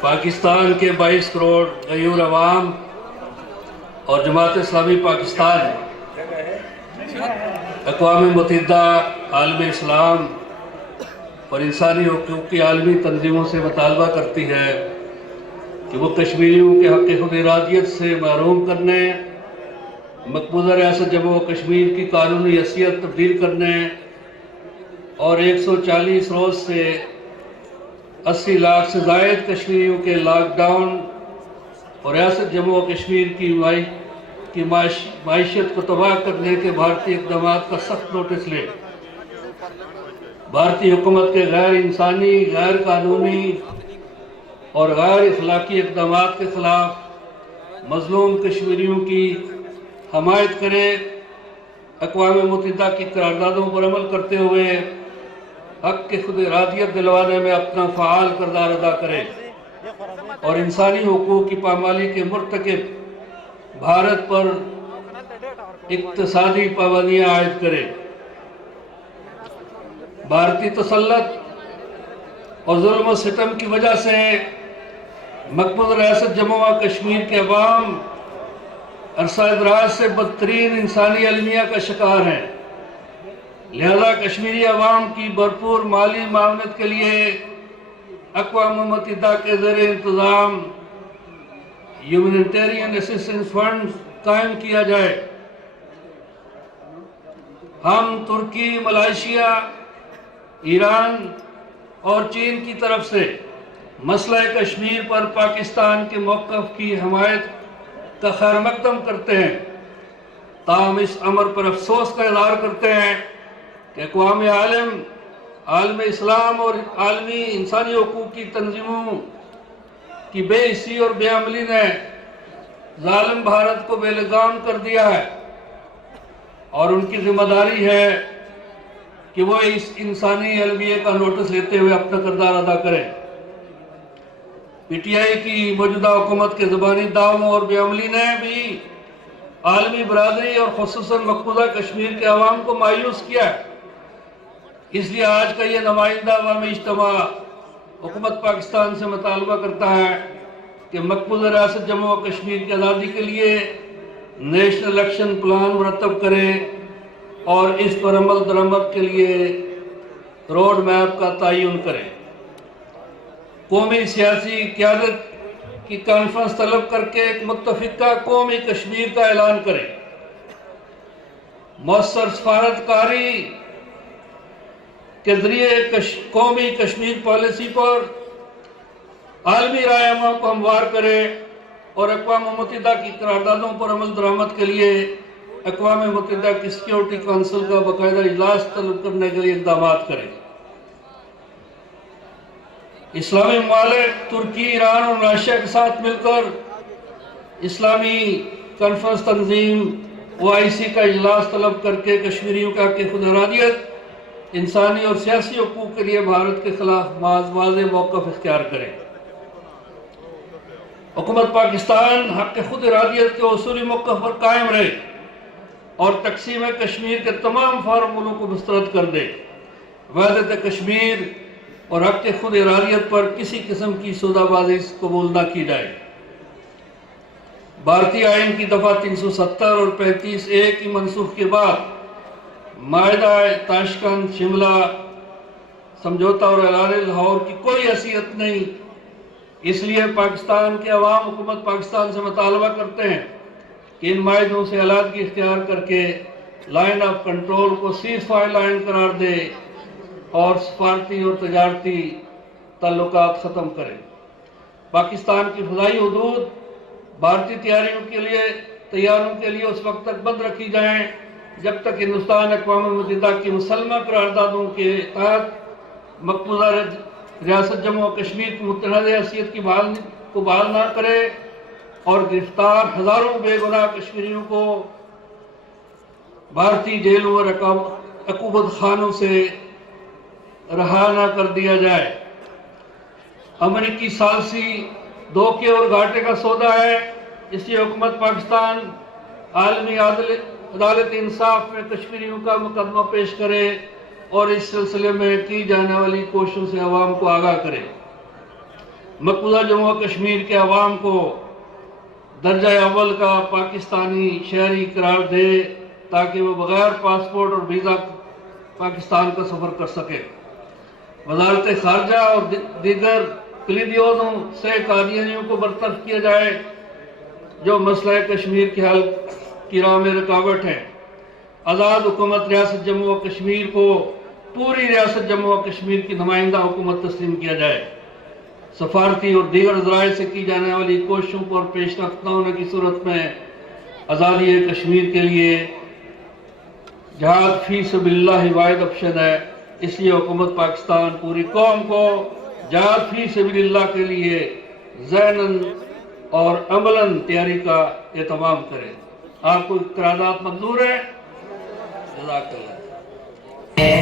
پاکستان کے 22 کروڑ غیور عوام اور جماعت اسلامی پاکستان اقوام متحدہ، عالم اسلام اور انسانی حقوق کی عالمی تنظیموں سے مطالبہ کرتی ہے کہ وہ کشمیریوں کے حق خود ارادیت سے محروم کرنے، مقبوضہ ریاست جموں و کشمیر کی قانونی حیثیت تبدیل کرنے اور 140 روز سے 80 لاکھ سے زائد کشمیریوں کے لاک ڈاؤن اور ریاست جموں و کشمیر کی معیشت کو تباہ کرنے کے بھارتی اقدامات کا سخت نوٹس لے۔ بھارتی حکومت کے غیر انسانی، غیر قانونی اور غیر اخلاقی اقدامات کے خلاف مظلوم کشمیریوں کی حمایت کرے، اقوام متحدہ کی قراردادوں پر عمل کرتے ہوئے حق کی خود ارادیت دلوانے میں اپنا فعال کردار ادا کرے اور انسانی حقوق کی پامالی کے مرتکب بھارت پر اقتصادی پابندیاں عائد کرے۔ بھارتی تسلط اور ظلم و ستم کی وجہ سے مقبوضہ ریاست جموں و کشمیر کے عوام عرصہ دراز سے بدترین انسانی المیہ کا شکار ہیں، لہذا کشمیری عوام کی بھرپور مالی معاونت کے لیے اقوام متحدہ کے زیر انتظام ہیومینیٹیرین اسسٹنس فنڈ قائم کیا جائے۔ ہم ترکی، ملائیشیا، ایران اور چین کی طرف سے مسئلہ کشمیر پر پاکستان کے موقف کی حمایت کا خیر مقدم کرتے ہیں، تاہم اس امر پر افسوس کا اظہار کرتے ہیں کہ اقوام عالم اسلام اور عالمی انسانی حقوق کی تنظیموں کی بے حسی اور بے عملی نے ظالم بھارت کو بے لگام کر دیا ہے اور ان کی ذمہ داری ہے کہ وہ اس انسانی المیہ کا نوٹس لیتے ہوئے اپنا کردار ادا کریں۔ پی ٹی آئی کی موجودہ حکومت کے زبانی داؤں اور بے عملی نے بھی عالمی برادری اور خصوصاً مقبوضہ کشمیر کے عوام کو مایوس کیا ہے۔ اس لیے آج کا یہ نمائندہ عوامی اجتماع حکومت پاکستان سے مطالبہ کرتا ہے کہ مقبوضہ ریاست جموں و کشمیر کی آزادی کے لیے نیشنل ایکشن پلان مرتب کرے اور اس پر عمل درآمد کے لیے روڈ میپ کا تعین کرے۔ قومی سیاسی قیادت کی کانفرنس طلب کر کے ایک متفقہ قومی کشمیر کا اعلان کرے۔ مؤثر سفارتکاری کے ذریعے قومی کشمیر پالیسی پر عالمی رائے عامہ کو ہموار کرے اور اقوام متحدہ کی قراردادوں پر عمل درآمد کے لیے اقوام متحدہ کی سیکیورٹی کونسل کا باقاعدہ اجلاس طلب کرنے کے لیے اقدامات کرے۔ اسلامی ممالک ترکی، ایران اور ملائیشیا کے ساتھ مل کر اسلامی کانفرنس تنظیم OIC کا اجلاس طلب کر کے کشمیریوں کا حق خود ارادیت، انسانی اور سیاسی حقوق کے لیے بھارت کے خلاف واضح موقف اختیار کرے۔ حکومت پاکستان حق خود ارادیت کے اصولی موقف پر قائم رہے اور تقسیم کشمیر کے تمام فارمولوں کو مسترد کر دے۔ وحدت کشمیر اور حق خود ارادیت پر کسی قسم کی سودہ بازی قبول نہ کی جائے۔ بھارتی آئین کی دفعہ 370 اور 35A کی منسوخ کے بعد معاہدہ تاشکند، شملہ سمجھوتا اور اعلان لاہور کی کوئی حیثیت نہیں۔ اس لیے پاکستان کے عوام حکومت پاکستان سے مطالبہ کرتے ہیں کہ ان معاہدوں سے علیحدگی اختیار کر کے لائن آف کنٹرول کو سیز فائر لائن قرار دے اور سفارتی اور تجارتی تعلقات ختم کرے۔ پاکستان کی فضائی حدود بھارتی طیاروں کے لیے اس وقت تک بند رکھی جائیں جب تک ہندوستان اقوام متحدہ کی مسلمہ قراردادوں کے تحت مقبوضہ ریاست جموں و کشمیر کی متحدہ حیثیت کو بحال نہ کرے اور گرفتار ہزاروں بے گناہ کشمیریوں کو بھارتی جیلوں اور عقوبت خانوں سے رہا نہ کر دیا جائے۔ امریکی ثالثی دھوکے اور گھاٹے کا سودا ہے، اس لیے حکومت پاکستان عالمی عدالت انصاف میں کشمیریوں کا مقدمہ پیش کرے اور اس سلسلے میں کی جانے والی کوششوں سے عوام کو آگاہ کرے۔ مقبوضہ جموں و کشمیر کے عوام کو درجہ اول کا پاکستانی شہری قرار دے تاکہ وہ بغیر پاسپورٹ اور ویزا پاکستان کا سفر کر سکے۔ وزارت خارجہ اور دیگر کلیدی عہدوں سے قادیانیوں کو برطرف کیا جائے جو مسئلہ کشمیر کے حل کی راہ میں رکاوٹ ہے۔ آزاد حکومت ریاست جموں و کشمیر کو پوری ریاست جموں و کشمیر کی نمائندہ حکومت تسلیم کیا جائے۔ سفارتی اور دیگر ذرائع سے کی جانے والی کوششوں پر پیش رفت نہ ہونے کی صورت میں آزادی کشمیر کے لیے جہاد فی سبیل اللہ واحد آپشن ہے۔ اس لیے حکومت پاکستان پوری قوم کو جہاد فی سبیل اللہ کے لیے ذہناً اور عملاً تیاری کا اہتمام کرے۔ آپ کو قرارداد منظور ہے؟ جزاک اللہ۔